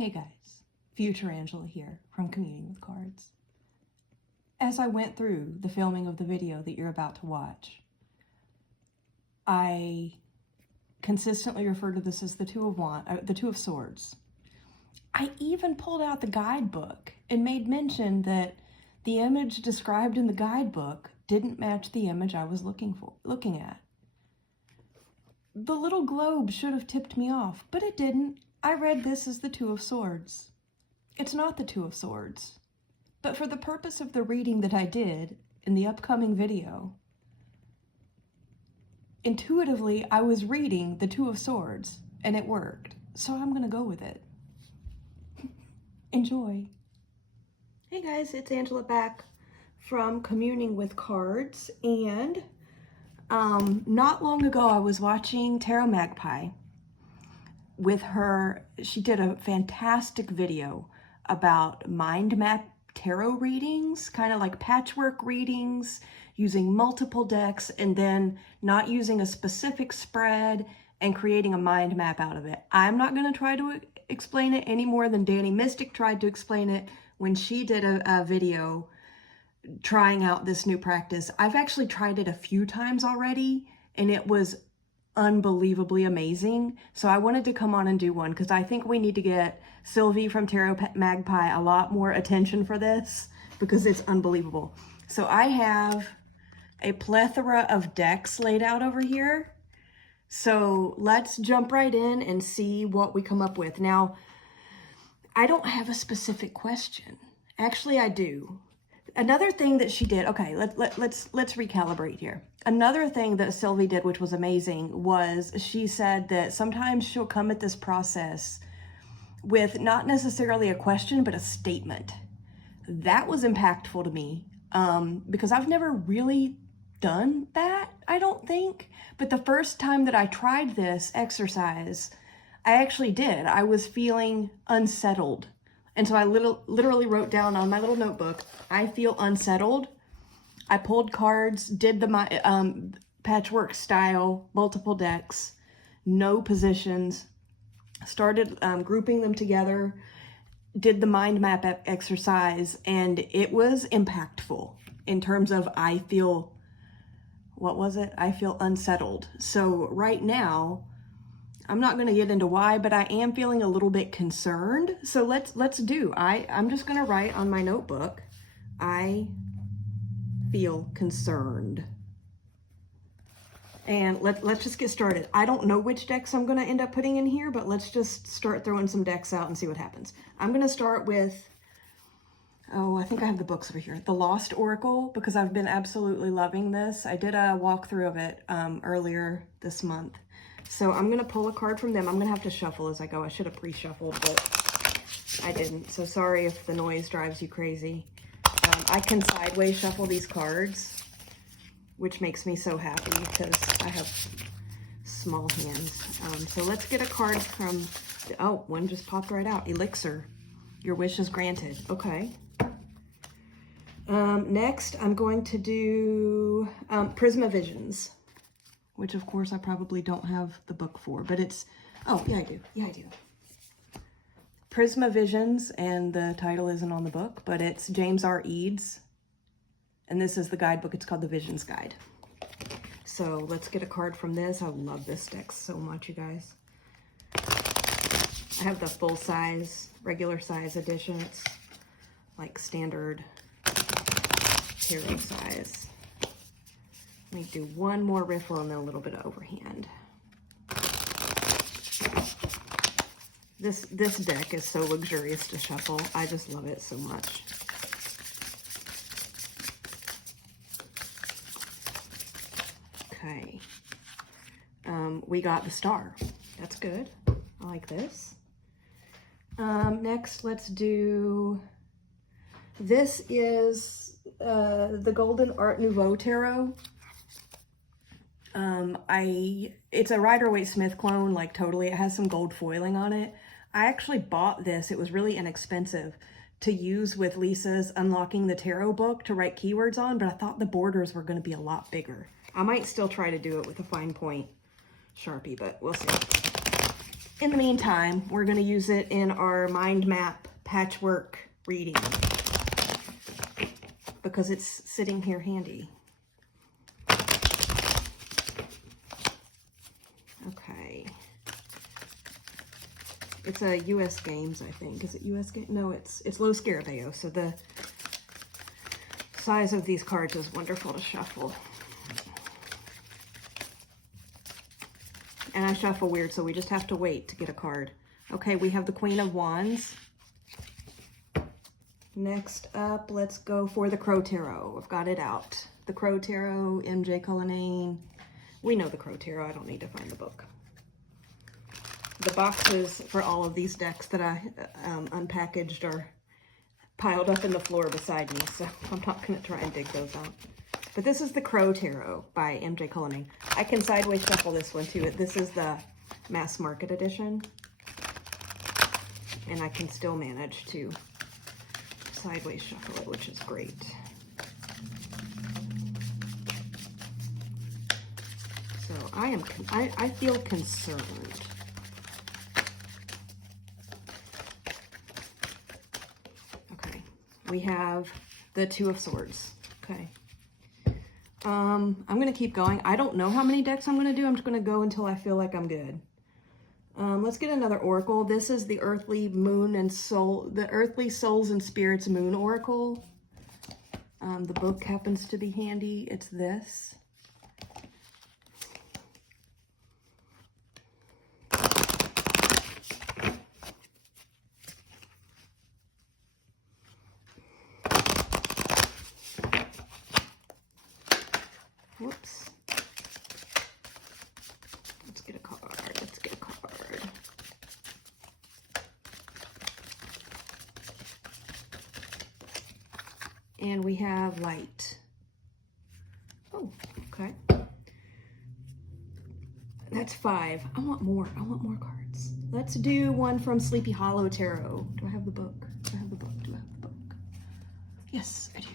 Hey guys, future Angela here from Communing with Cards. As I went through the filming of the video that you're about to watch, I consistently refer to this as the Two of Swords. I even pulled out the guidebook and made mention that the image described in the guidebook didn't match the image I was looking at. The little globe should have tipped me off, but it didn't. I read this as the Two of Swords. It's not the Two of Swords, but for the purpose of the reading that I did in the upcoming video, intuitively I was reading the Two of Swords and it worked, so I'm gonna go with it. Enjoy. Hey guys, it's Angela back from Communing with Cards, and not long ago I was watching Tarot Magpie with her. She did a fantastic video about mind map tarot readings, kind of like patchwork readings, using multiple decks and then not using a specific spread and creating a mind map out of it. I'm not going to try to explain it any more than Danny Mystic tried to explain it when she did a video trying out this new practice. I've actually tried it a few times already and it was unbelievably amazing. So I wanted to come on and do one because I think we need to get Sylvie from Tarot Magpie a lot more attention for this because it's unbelievable. So I have a plethora of decks laid out over here. So let's jump right in and see what we come up with. Now, I don't have a specific question. Actually, I do. Another thing that she did, okay, let's recalibrate here. Another thing that Sylvie did, which was amazing, was she said that sometimes she'll come at this process with not necessarily a question, but a statement. That was impactful to me because I've never really done that, I don't think. But the first time that I tried this exercise, I actually did. I was feeling unsettled. And so I literally wrote down on my little notebook, I feel unsettled. I pulled cards, did the patchwork style, multiple decks, no positions, started grouping them together, did the mind map exercise, and it was impactful in terms of I feel, what was it? I feel unsettled. So right now, I'm not going to get into why, but I am feeling a little bit concerned. So let's do. I'm just going to write on my notebook, I feel concerned. And let's just get started. I don't know which decks I'm going to end up putting in here, but let's just start throwing some decks out and see what happens. I'm going to start with, oh, I think I have the books over here. The Lost Oracle, because I've been absolutely loving this. I did a walkthrough of it earlier this month. So I'm going to pull a card from them. I'm going to have to shuffle as I go. I should have pre-shuffled, but I didn't. So sorry if the noise drives you crazy. I can sideways shuffle these cards, which makes me so happy because I have small hands. So let's get a card from, oh, one just popped right out. Elixir. Your wish is granted. Okay. Next, I'm going to do Prisma Visions, which of course I probably don't have the book for, but it's, oh, yeah, I do. Yeah, I do. Prisma Visions, and the title isn't on the book, but it's James R. Eads, and this is the guidebook. It's called The Visions Guide. So let's get a card from this. I love this deck so much, you guys. I have the full size, regular size edition. It's like standard tarot size. Let me do one more riffle and then a little bit of overhand. This deck is so luxurious to shuffle. I just love it so much. Okay. We got the Star. That's good. I like this. Next, let's do, this is the Golden Art Nouveau Tarot. It's a Rider-Waite-Smith clone, like totally. It has some gold foiling on it. I actually bought this. It was really inexpensive to use with Lisa's Unlocking the Tarot book to write keywords on, but I thought the borders were going to be a lot bigger. I might still try to do it with a fine point Sharpie, but we'll see. in the meantime, we're going to use it in our mind map patchwork reading because it's sitting here handy. Okay. It's a US Games, I think. Is it US Games? No, it's Los Scarabeo. So the size of these cards is wonderful to shuffle. And I shuffle weird, so we just have to wait to get a card. Okay, we have the Queen of Wands. Next up, let's go for the Crow Tarot. I've got it out. The Crow Tarot, MJ Cullinane. We know the Crow Tarot. I don't need to find the book. The boxes for all of these decks that I unpackaged are piled up in the floor beside me, so I'm not going to try and dig those out. But this is the Crow Tarot by MJ Cullinane. I can sideways shuffle this one too. This is the mass market edition. And I can still manage to sideways shuffle it, which is great. So I feel concerned. Okay, we have the Two of Swords. Okay. I'm going to keep going. I don't know how many decks I'm going to do. I'm just going to go until I feel like I'm good. Let's get another oracle. This is the Earthly Moon and Soul, the Earthly Souls and Spirits Moon Oracle. The book happens to be handy. It's this. Whoops. Let's get a card. Let's get a card. And we have light. Oh, okay. That's 5. I want more. I want more cards. Let's do one from Sleepy Hollow Tarot. Do I have the book? Do I have the book? Do I have the book? Yes, I do.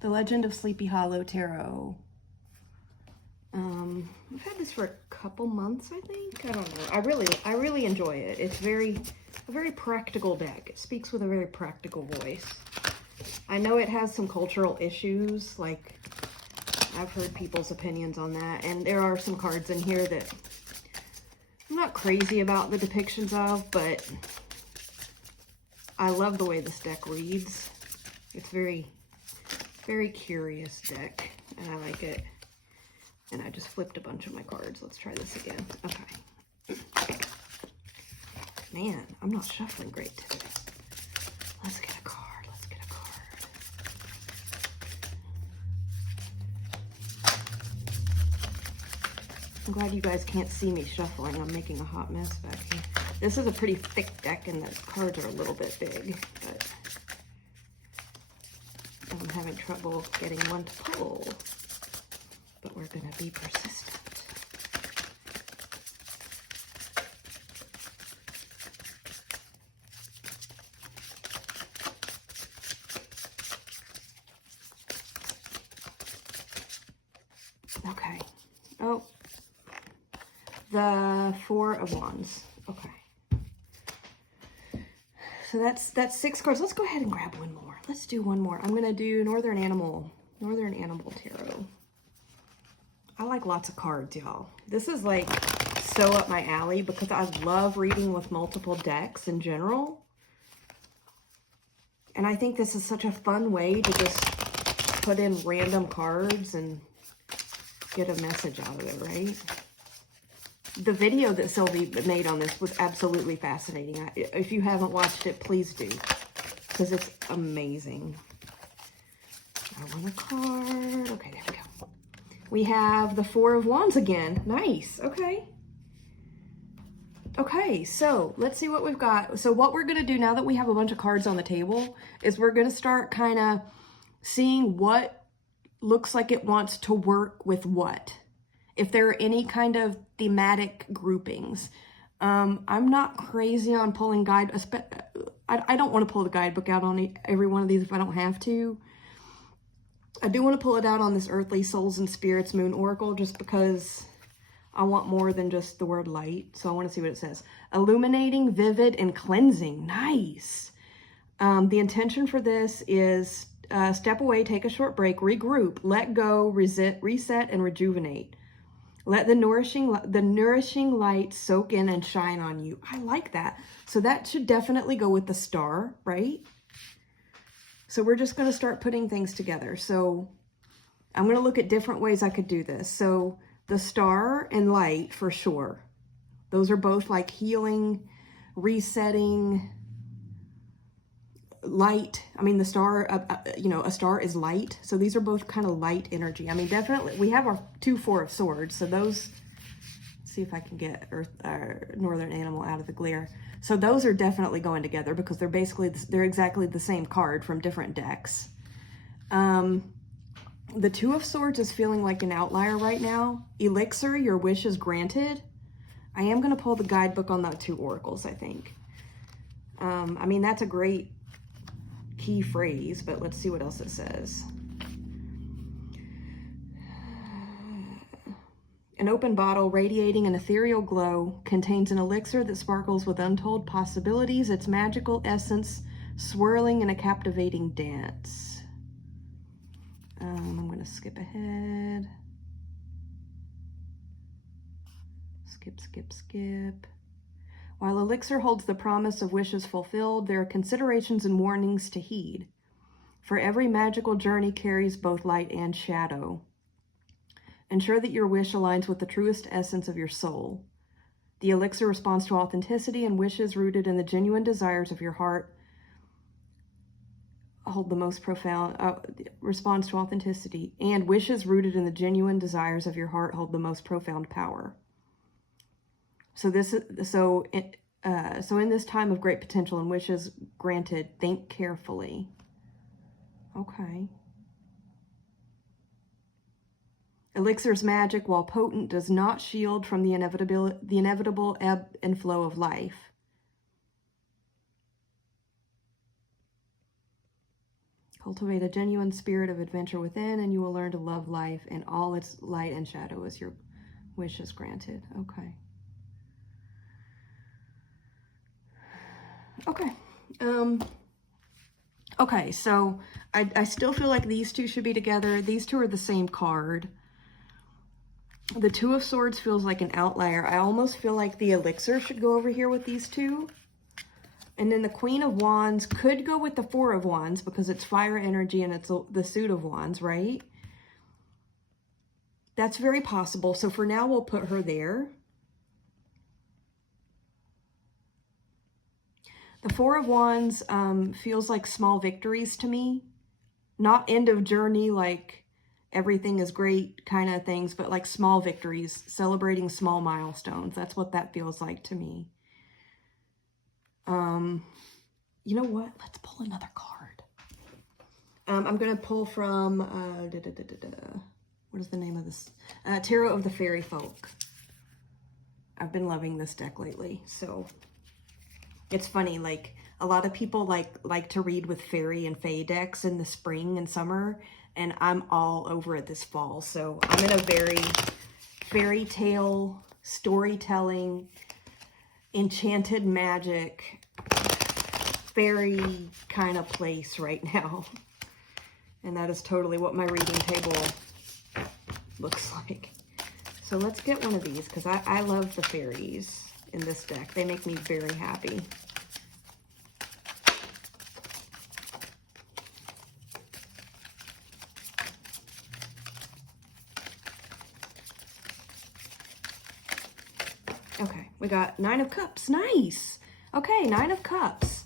The Legend of Sleepy Hollow Tarot. I've had this for a couple months, I think. I don't know. I really enjoy it. It's a very practical deck. It speaks with a very practical voice. I know it has some cultural issues, like I've heard people's opinions on that, and there are some cards in here that I'm not crazy about the depictions of, but I love the way this deck reads. It's very curious deck, and I like it. And I just flipped a bunch of my cards. Let's try this again. Okay. Man, I'm not shuffling great today. Let's get a card. Let's get a card. I'm glad you guys can't see me shuffling. I'm making a hot mess back here. This is a pretty thick deck, and the cards are a little bit big, but I'm having trouble getting one to pull. But we're going to be persistent. Okay. Oh. The Four of Wands. Okay. So that's 6 cards. Let's go ahead and grab one more. Let's do one more. I'm going to do Northern Animal Tarot. I like lots of cards, y'all. This is like so up my alley because I love reading with multiple decks in general. And I think this is such a fun way to just put in random cards and get a message out of it, right? The video that Sylvie made on this was absolutely fascinating. If you haven't watched it, please do, because it's amazing. I want a card. Okay, there we go. We have the Four of Wands again. Nice. Okay. Okay, so let's see what we've got. So what we're going to do now that we have a bunch of cards on the table is we're going to start kind of seeing what looks like it wants to work with what. If there are any kind of thematic groupings. I'm not crazy on pulling guide. I don't want to pull the guidebook out on every one of these if I don't have to. I do want to pull it out on this Earthly Souls and Spirits Moon Oracle just because I want more than just the word light, so I want to see what it says. Illuminating, vivid, and cleansing. Nice. The intention for this is step away, take a short break, regroup, let go, reset, and rejuvenate. Let the nourishing light soak in and shine on you. I like that. So that should definitely go with the star, right? So we're just going to start putting things together. So I'm going to look at different ways I could do this. So the star and light for sure. Those are both like healing, resetting, light. I mean, the star, a star is light. So these are both kind of light energy. I mean, definitely we have our 2 4 of swords. So those, let's see if I can get northern animal out of the glare. So those are definitely going together because they're exactly the same card from different decks. The 2 of Swords is feeling like an outlier right now. Elixir, your wish is granted. I am going to pull the guidebook on the 2 oracles, I think. I mean, that's a great key phrase, but let's see what else it says. An open bottle radiating an ethereal glow contains an elixir that sparkles with untold possibilities, its magical essence swirling in a captivating dance. I'm going to skip ahead. Skip. While elixir holds the promise of wishes fulfilled, there are considerations and warnings to heed. For every magical journey carries both light and shadow. Ensure that your wish aligns with the truest essence of your soul. The elixir responds to authenticity, and wishes rooted in the genuine desires of your heart hold the most profound, responds to authenticity, and wishes rooted in the genuine desires of your heart hold the most profound power. So in this time of great potential and wishes granted, think carefully. Okay. Elixir's magic, while potent, does not shield from the inevitable ebb and flow of life. Cultivate a genuine spirit of adventure within, and you will learn to love life and all its light and shadow as your wish is granted. Okay. Okay, so I still feel like these 2 should be together. These 2 are the same card. The 2 of Swords feels like an outlier. I almost feel like the elixir should go over here with these 2. And then the Queen of Wands could go with the 4 of Wands because it's fire energy and it's the suit of Wands, right? That's very possible. So for now, we'll put her there. The 4 of Wands feels like small victories to me. Not end of journey, like everything is great kind of things, but like small victories, celebrating small milestones. That's what that feels like to me. You know what? Let's pull another card. I'm going to pull from, what is the name of this? Tarot of the Fairy Folk. I've been loving this deck lately, so it's funny, like a lot of people like to read with fairy and fae decks in the spring and summer, and I'm all over it this fall. So I'm in a very fairy tale, storytelling, enchanted magic, fairy kind of place right now. And that is totally what my reading table looks like. So let's get one of these, because I love the fairies in this deck. They make me very happy. Okay, we got 9 of Cups. Nice. Okay, 9 of Cups.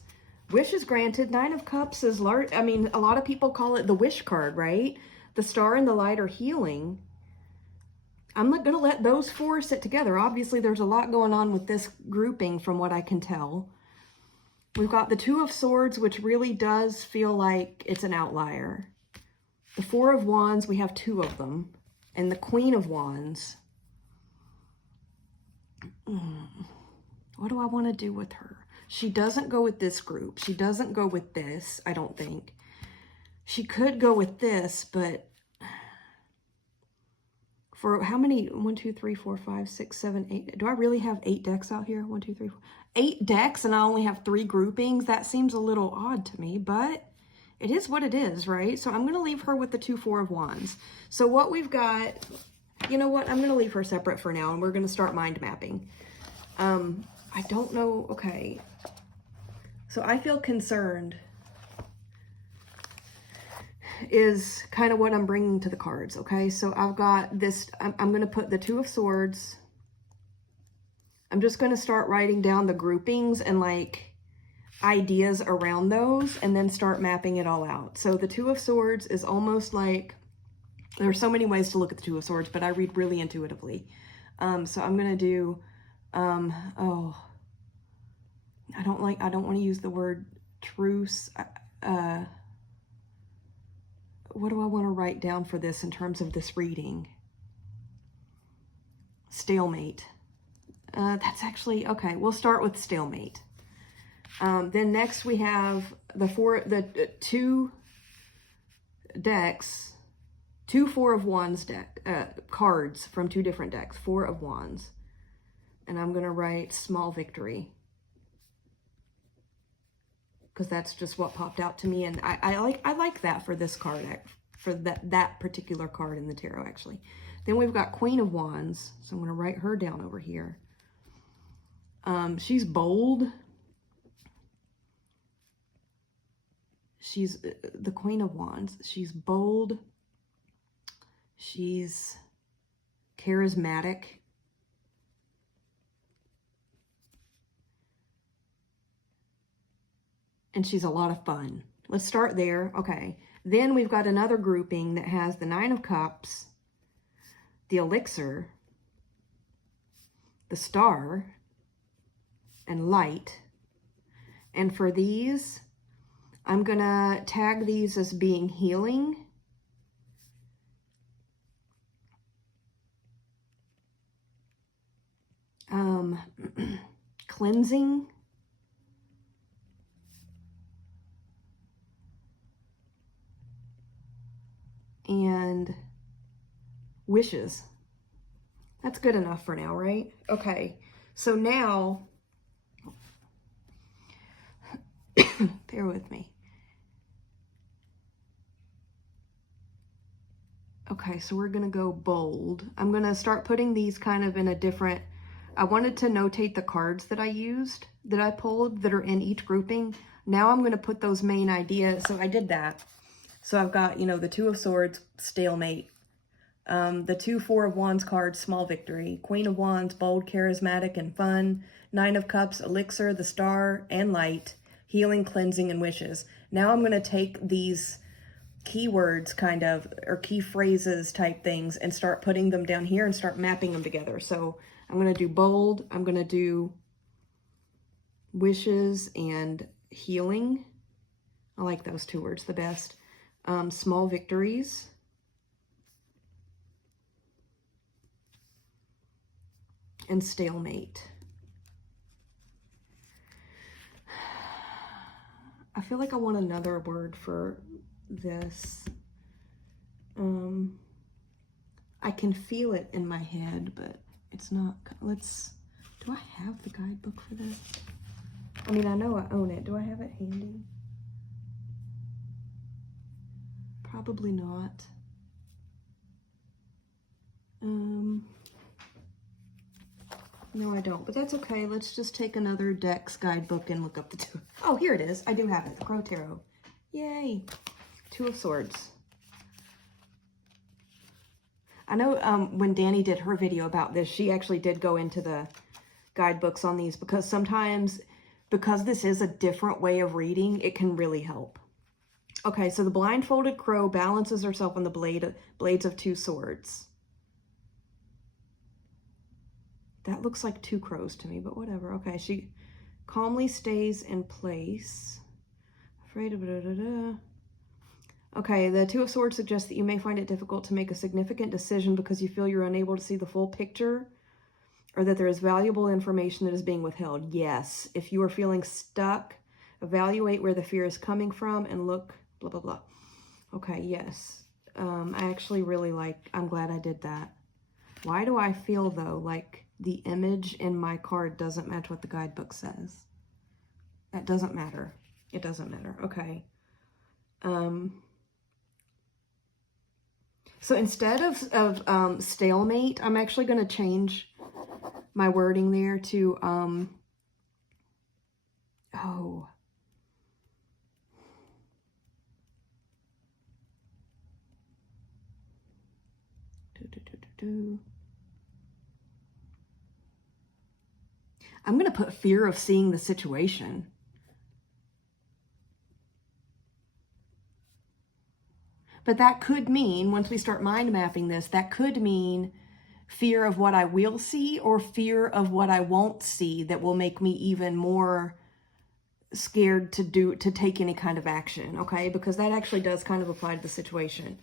Wishes granted. 9 of Cups is large. I mean, a lot of people call it the wish card, right? The star and the light are healing. I'm not going to let those 4 sit together. Obviously, there's a lot going on with this grouping from what I can tell. We've got the 2 of Swords, which really does feel like it's an outlier. The 4 of Wands, we have 2 of them. And the Queen of Wands. What do I want to do with her? She doesn't go with this group. She doesn't go with this, I don't think. She could go with this, but for how many? 1, 2, 3, 4, 5, 6, 7, 8. Do I really have 8 decks out here? 1, 2, 3, 4. 8 decks and I only have 3 groupings. That seems a little odd to me, but it is what it is, right? So I'm going to leave her with the 2 4 of Wands. So what we've got, you know what? I'm going to leave her separate for now, and we're going to start mind mapping. I don't know. Okay. So I feel concerned is kind of what I'm bringing to the cards. Okay. So I've got this, I'm going to put the 2 of Swords. I'm just going to start writing down the groupings and like ideas around those and then start mapping it all out. So the 2 of Swords is almost like, there's so many ways to look at the 2 of Swords, but I read really intuitively. So I'm going to do, oh, I don't want to use the word truce. What do I want to write down for this in terms of this reading? Stalemate. That's actually, okay, we'll start with stalemate. Then next we have the 2 decks, 2 4 of Wands cards from 2 different decks, 4 of Wands. And I'm going to write small victory, because that's just what popped out to me, and I like that for this card, for that particular card in the tarot, actually. Then we've got Queen of Wands, so I'm going to write her down over here. She's bold. She's the Queen of Wands. She's bold. She's charismatic. And she's a lot of fun. Let's start there. Okay. Then we've got another grouping that has the 9 of Cups, the Elixir, the Star, and Light. And for these, I'm going to tag these as being healing, cleansing, and wishes. That's good enough for now, right? Okay, so now, bear with me. Okay, so we're going to go bold. I'm going to start putting these kind of in a different, I wanted to notate the cards that I used, that I pulled, that are in each grouping. Now I'm going to put those main ideas. So I did that. So I've got, you know, the 2 of Swords, stalemate. The 2 4 of Wands cards, small victory. Queen of Wands, bold, charismatic, and fun. 9 of Cups, elixir, the Star, and light. Healing, cleansing, and wishes. Now I'm going to take these keywords kind of, or key phrases type things, and start putting them down here and start mapping them together. So I'm going to do bold. I'm going to do wishes and healing. I like those 2 words the best. Small victories. And stalemate. I feel like I want another word for this. I can feel it in my head, but it's not. Do I have the guidebook for this? I mean, I know I own it. Do I have it handy? Probably not. No, I don't, but that's okay. Let's just take another Dex guidebook and look up the 2. Oh, here it is. I do have it. The Crow Tarot. Yay. 2 of Swords. I know when Danny did her video about this, she actually did go into the guidebooks on these, because sometimes, because this is a different way of reading, it can really help. Okay, so the blindfolded crow balances herself on the blades of 2 swords. That looks like 2 crows to me, but whatever. Okay, she calmly stays in place. Afraid of Okay, the 2 of Swords suggests that you may find it difficult to make a significant decision because you feel you're unable to see the full picture, or that there is valuable information that is being withheld. Yes, if you are feeling stuck, evaluate where the fear is coming from and look, blah, blah, blah. Okay, yes. I actually really I'm glad I did that. Why do I feel, though, like the image in my card doesn't match what the guidebook says? That doesn't matter. It doesn't matter. Okay. So instead of stalemate, I'm actually going to change my wording there to, oh. I'm going to put fear of seeing the situation. But that could mean, once we start mind mapping this, that could mean fear of what I will see or fear of what I won't see that will make me even more scared to take any kind of action, okay? Because that actually does kind of apply to the situation.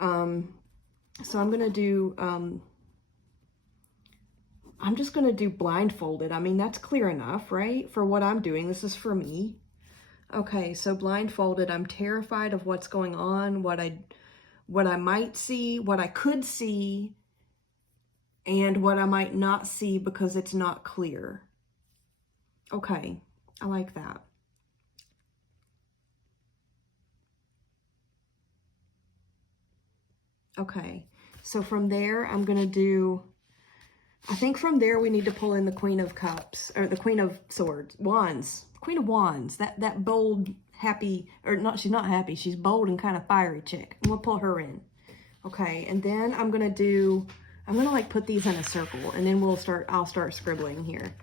So I'm going to do, I'm just going to do blindfolded. I mean, that's clear enough, right? For what I'm doing. This is for me. Okay, so blindfolded, I'm terrified of what's going on, what I might see, what I could see, and what I might not see because it's not clear. Okay, I like that. Okay, so from there, I'm going to do, I think from there we need to pull in the Queen of Cups, or the Queen of Swords, Wands, Queen of Wands, that bold, happy, or not, she's not happy, she's bold and kind of fiery chick. And we'll pull her in. Okay, and then I'm going to like put these in a circle, and then I'll start scribbling here.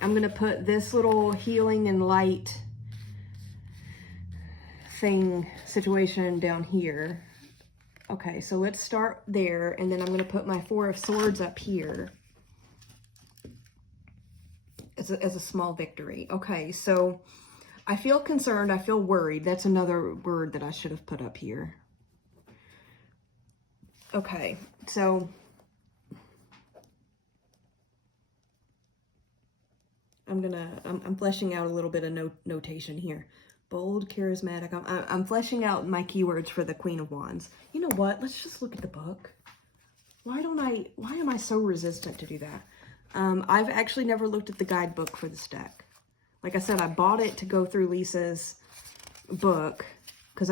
I'm going to put this little healing and light situation down here. Okay, so let's start there, and then I'm going to put my Four of Swords up here as a small victory. Okay, so I feel concerned, I feel worried. That's another word that I should have put up here. Okay, so I'm fleshing out a little bit of notation here. Bold, charismatic. I'm fleshing out my keywords for the Queen of Wands. You know what? Let's just look at the book. Why am I so resistant to do that? I've actually never looked at the guidebook for this deck. Like I said, I bought it to go through Lisa's book because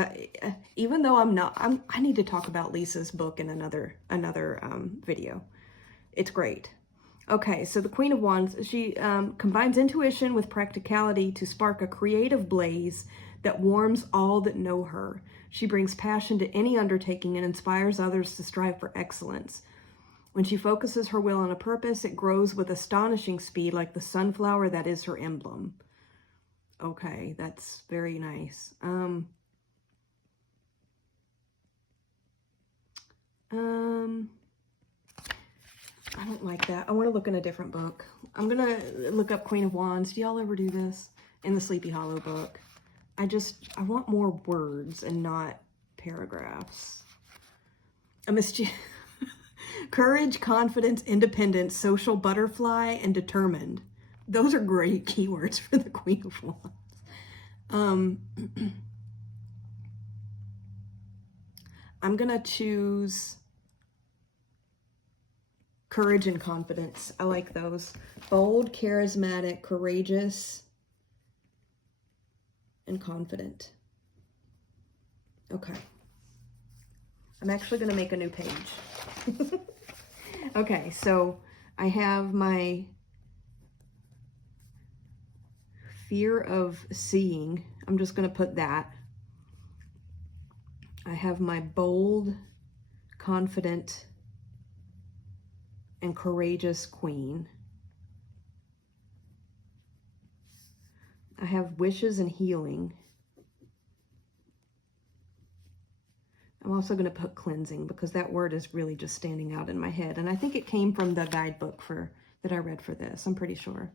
even though I need to talk about Lisa's book in another video. It's great. Okay, so the Queen of Wands, she combines intuition with practicality to spark a creative blaze that warms all that know her. She brings passion to any undertaking and inspires others to strive for excellence. When she focuses her will on a purpose, it grows with astonishing speed like the sunflower that is her emblem. Okay, that's very nice. I don't like that. I want to look in a different book. I'm going to look up Queen of Wands. Do y'all ever do this? In the Sleepy Hollow book. I want more words and not paragraphs. Courage, confidence, independence, social butterfly, and determined. Those are great keywords for the Queen of Wands. I'm going to choose courage and confidence. I like those. Bold, charismatic, courageous, and confident. Okay. I'm actually going to make a new page. Okay, so I have my fear of seeing. I'm just going to put that. I have my bold, confident, and courageous queen. I have wishes and healing. I'm also going to put cleansing because that word is really just standing out in my head. And I think it came from the guidebook that I read for this. I'm pretty sure.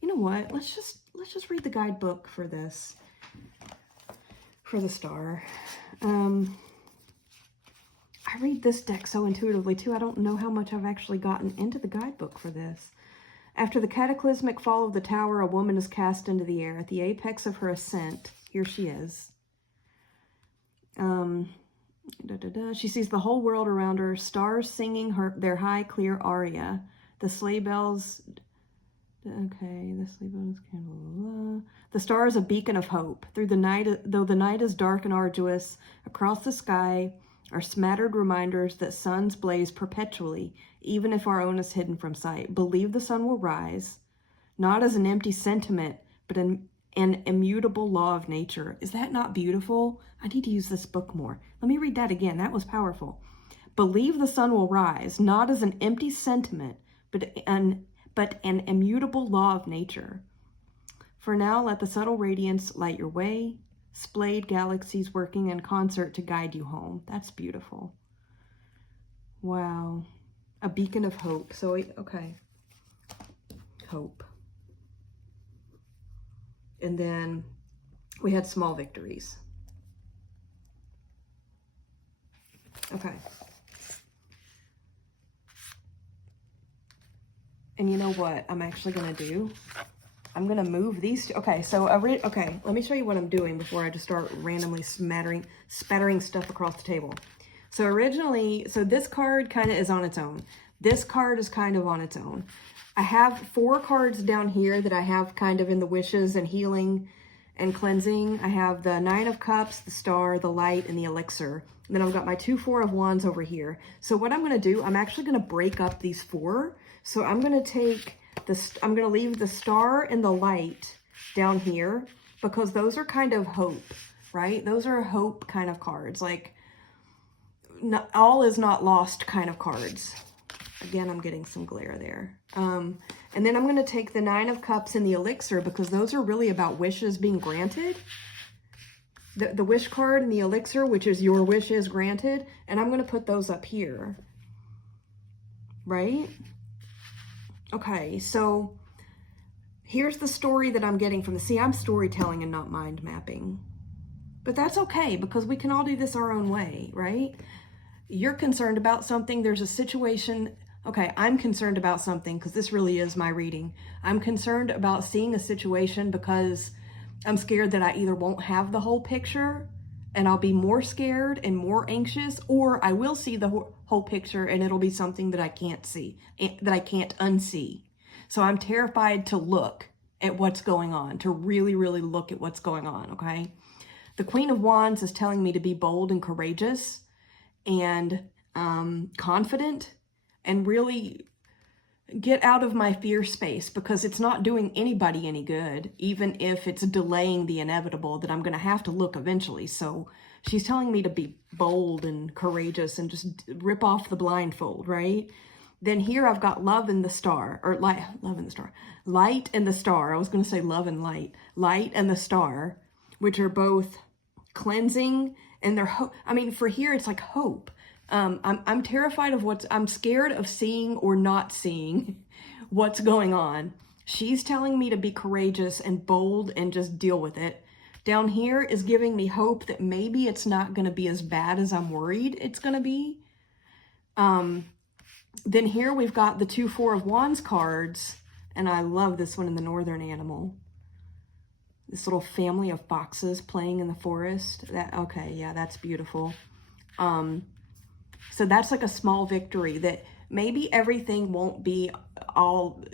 You know what? Let's just read the guidebook for this, for the star. I read this deck so intuitively too. I don't know how much I've actually gotten into the guidebook for this. After the cataclysmic fall of the tower, a woman is cast into the air. At the apex of her ascent, here she is. She sees the whole world around her, stars singing their high, clear aria. The sleigh bells... Okay, the sleigh bells... Blah, blah, blah. The star is a beacon of hope. Through the night, though the night is dark and arduous, across the sky are smattered reminders that suns blaze perpetually, even if our own is hidden from sight. Believe the sun will rise, not as an empty sentiment, but an immutable law of nature. Is that not beautiful? I need to use this book more. Let me read that again. That was powerful. Believe the sun will rise, not as an empty sentiment, but an immutable law of nature. For now, let the subtle radiance light your way, splayed galaxies working in concert to guide you home. That's beautiful. Wow. A beacon of hope. So, okay. Hope. And then we had small victories. Okay. And you know what I'm actually going to do? I'm going to move these two. Okay, so okay, let me show you what I'm doing before I just start randomly spattering stuff across the table. So originally, this card kind of is on its own. This card is kind of on its own. I have 4 cards down here that I have kind of in the wishes and healing and cleansing. I have the 9 of Cups, the Star, the Light, and the Elixir. And then I've got my 2 4 of Wands over here. So what I'm going to do, I'm actually going to break up these 4. So I'm going to take I'm going to leave the Star and the Light down here because those are kind of hope, right? Those are hope kind of cards, like all is not lost kind of cards. Again, I'm getting some glare there. And then I'm going to take the 9 of Cups and the Elixir because those are really about wishes being granted. The wish card and the Elixir, which is your wish is granted. And I'm going to put those up here. Right? Okay, so here's the story that I'm getting from see, I'm storytelling and not mind mapping. But that's okay because we can all do this our own way, right? You're concerned about something. There's a situation. Okay, I'm concerned about something because this really is my reading. I'm concerned about seeing a situation because I'm scared that I either won't have the whole picture and I'll be more scared and more anxious, or I will see the whole picture and it'll be something that I can't see, that I can't unsee. So I'm terrified to look at what's going on, to really, really look at what's going on, okay? The Queen of Wands is telling me to be bold and courageous and confident and really get out of my fear space because it's not doing anybody any good, even if it's delaying the inevitable that I'm going to have to look eventually. So she's telling me to be bold and courageous and just rip off the blindfold, right? Then here I've got love and the star, or light and the star. Light and the star. I was going to say love and light. Light and the star, which are both cleansing and they're hope. I mean, for here it's like hope. I'm terrified of I'm scared of seeing or not seeing what's going on. She's telling me to be courageous and bold and just deal with it. Down here is giving me hope that maybe it's not going to be as bad as I'm worried it's going to be. Then here we've got the 2 4 of Wands cards, and I love this one in the Northern Animal. This little family of foxes playing in the forest. Okay, yeah, that's beautiful. So that's like a small victory that maybe everything won't be all,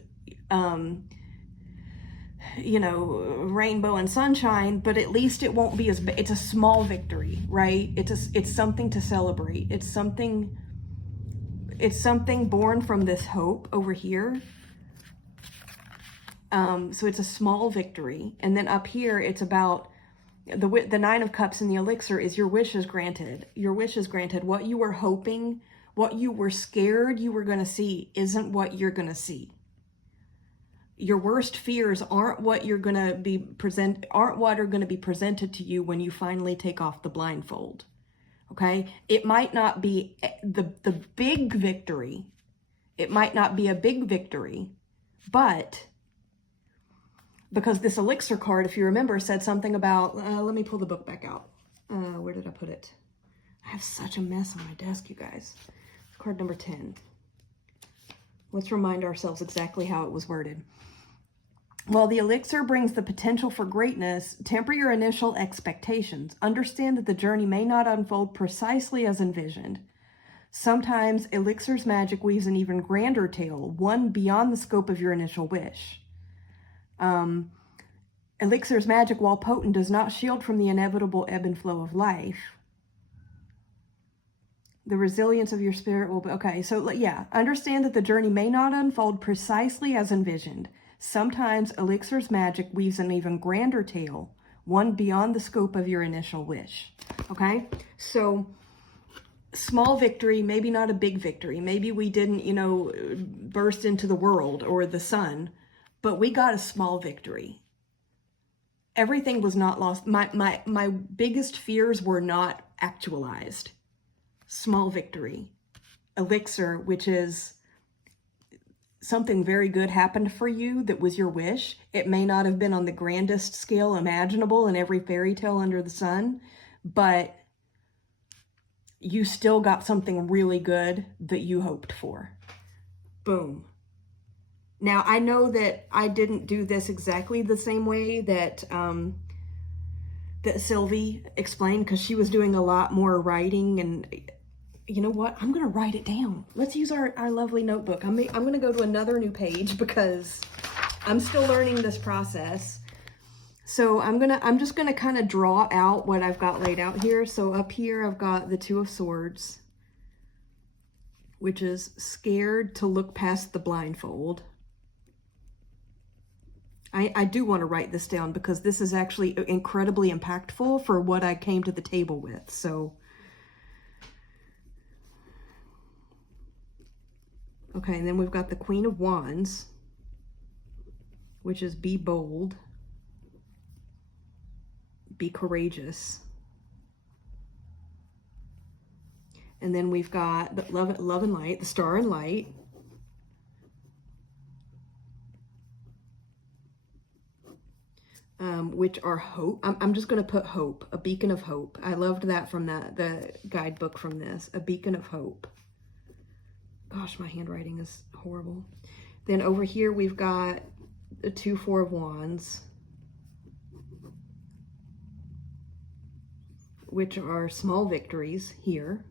rainbow and sunshine, but at least it won't be it's a small victory, right? It's something to celebrate. It's something born from this hope over here. So it's a small victory. And then up here, it's about the 9 of Cups and the Elixir is your wish is granted. Your wish is granted. What you were hoping, what you were scared you were going to see isn't what you're going to see. Your worst fears aren't what you're going to be aren't what are going to be presented to you when you finally take off the blindfold. Okay? It might not be the big victory. It might not be a big victory, but because this Elixir card, if you remember, said something about, let me pull the book back out. Where did I put it? I have such a mess on my desk, you guys. Card number 10. Let's remind ourselves exactly how it was worded. While the elixir brings the potential for greatness, temper your initial expectations. Understand that the journey may not unfold precisely as envisioned. Sometimes elixir's magic weaves an even grander tale, one beyond the scope of your initial wish. Elixir's magic, while potent, does not shield from the inevitable ebb and flow of life. The resilience of your spirit will be... Okay, so yeah, understand that the journey may not unfold precisely as envisioned. Sometimes elixir's magic weaves an even grander tale, one beyond the scope of your initial wish. Okay, so small victory, maybe not a big victory. Maybe we didn't, burst into the world or the sun, but we got a small victory. Everything was not lost. My biggest fears were not actualized. Small victory. Elixir, which is something very good happened for you that was your wish. It may not have been on the grandest scale imaginable in every fairy tale under the sun, but you still got something really good that you hoped for. Boom. Now, I know that I didn't do this exactly the same way that that Sylvie explained, because she was doing a lot more writing. And you know what? I'm going to write it down. Let's use our lovely notebook. I'm going to go to another new page because I'm still learning this process. So I'm just going to kind of draw out what I've got laid out here. So up here, I've got the Two of Swords, which is scared to look past the blindfold. I do want to write this down because this is actually incredibly impactful for what I came to the table with. So, okay, and then we've got the Queen of Wands, which is be bold, be courageous. And then we've got the love and light, the Star and Light. Which are hope. I'm just going to put hope, a beacon of hope. I loved that from the guidebook from this, a beacon of hope. Gosh, my handwriting is horrible. Then over here, we've got the 2 4 of Wands, which are small victories here.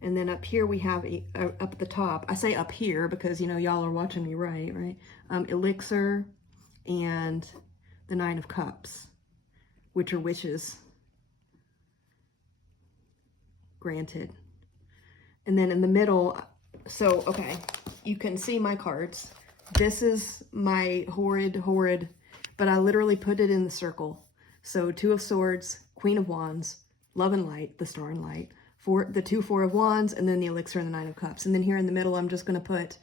And then up here we have up at the top, I say up here because, y'all are watching me right? Elixir and the 9 of Cups, which are wishes granted. And then in the middle, so, okay, you can see my cards. This is my horrid, but I literally put it in the circle. So 2 of Swords, Queen of Wands, Love and Light, the Star and Light, the 2 4 of Wands, and then the Elixir and the 9 of Cups. And then here in the middle, I'm just going to put,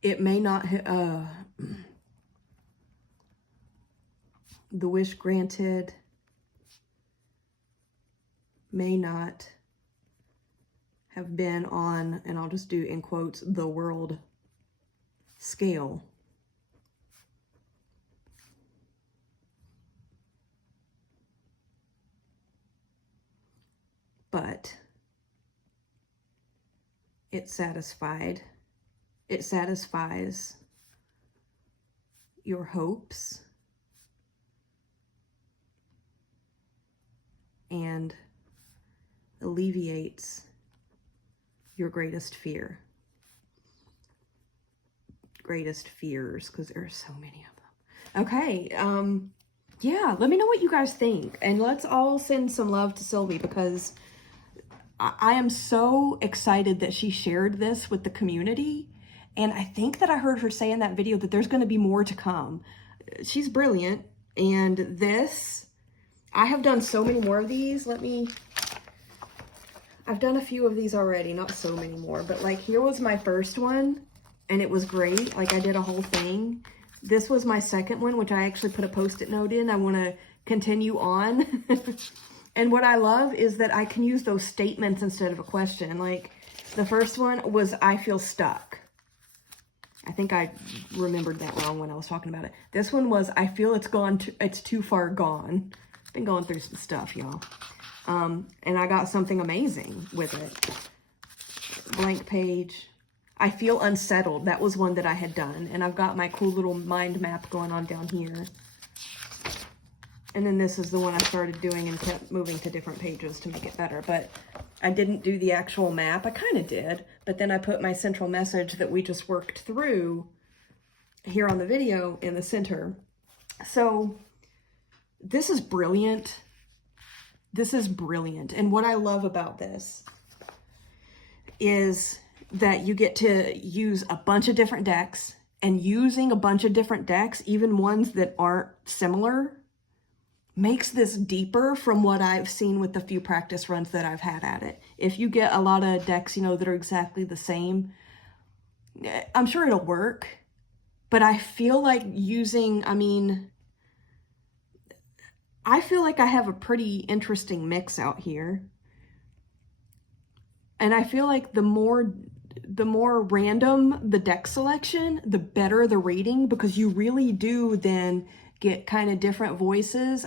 it may not, the wish granted may not have been on, and I'll just do in quotes, the world scale. But it satisfies your hopes and alleviates your greatest fear. Greatest fears, because there are so many of them. Okay, yeah, let me know what you guys think. And let's all send some love to Sylvie, because I am so excited that she shared this with the community. And I think that I heard her say in that video that there's going to be more to come. She's brilliant. And this, I have done so many more of these. I've done a few of these already, not so many more, but like here was my first one and it was great. Like I did a whole thing. This was my second one, which I actually put a post-it note in. I want to continue on. And what I love is that I can use those statements instead of a question. Like the first one was, I feel stuck. I think I remembered that wrong when I was talking about it. This one was, I feel it's too far gone. I've been going through some stuff, y'all. And I got something amazing with it. Blank page. I feel unsettled. That was one that I had done. And I've got my cool little mind map going on down here. And then this is the one I started doing and kept moving to different pages to make it better. But I didn't do the actual map. I kind of did. But then I put my central message that we just worked through here on the video in the center. So this is brilliant. This is brilliant. And what I love about this is that you get to use a bunch of different decks, and using a bunch of different decks, even ones that aren't similar, makes this deeper from what I've seen with the few practice runs that I've had at it. If you get a lot of decks, you know, that are exactly the same, I'm sure it'll work, but I feel like using, I feel like I have a pretty interesting mix out here. And I feel like the more random the deck selection, the better the reading, because you really do then get kind of different voices.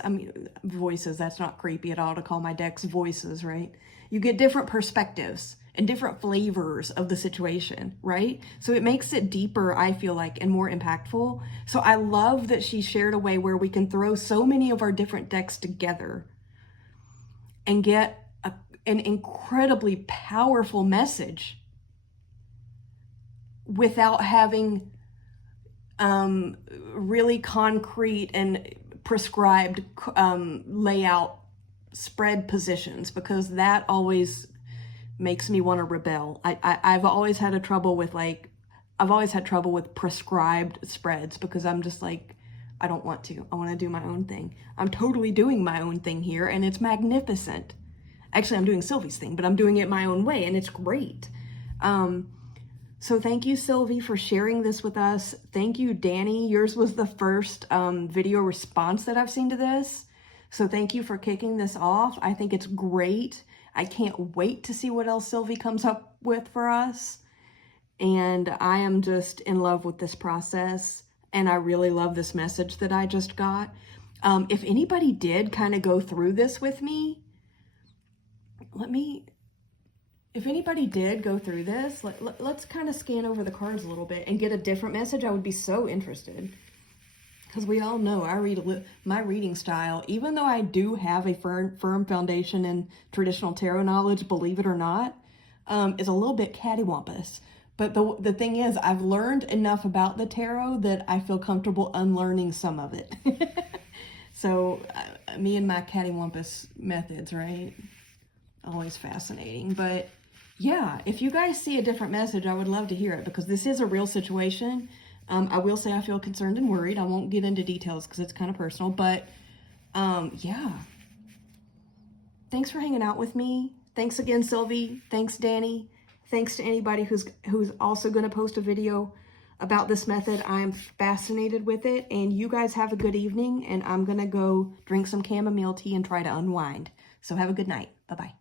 Voices, that's not creepy at all to call my decks voices, right? You get different perspectives and different flavors of the situation, right? So it makes it deeper, I feel like, and more impactful. So I love that she shared a way where we can throw so many of our different decks together and get an incredibly powerful message without having really concrete and prescribed layout spread positions, because that always makes me want to rebel. I've always had trouble with prescribed spreads, because I'm just like, I don't want to. I want to do my own thing. I'm totally doing my own thing here, and it's magnificent. Actually, I'm doing Sylvie's thing, but I'm doing it my own way, and it's great. So thank you, Sylvie, for sharing this with us. Thank you, Danny. Yours was the first video response that I've seen to this. So thank you for kicking this off. I think it's great. I can't wait to see what else Sylvie comes up with for us. And I am just in love with this process. And I really love this message that I just got. If anybody did kind of go through this with me, if anybody did go through this, let's kind of scan over the cards a little bit and get a different message. I would be so interested, because we all know my reading style, even though I do have a firm foundation in traditional tarot knowledge, believe it or not, is a little bit cattywampus. But the thing is, I've learned enough about the tarot that I feel comfortable unlearning some of it. So me and my cattywampus methods, right? Always fascinating. But yeah, if you guys see a different message, I would love to hear it, because this is a real situation. I will say I feel concerned and worried. I won't get into details because it's kind of personal, but yeah. Thanks for hanging out with me. Thanks again, Sylvie. Thanks, Danny. Thanks to anybody who's also going to post a video about this method. I'm fascinated with it, and you guys have a good evening, and I'm going to go drink some chamomile tea and try to unwind. So have a good night. Bye-bye.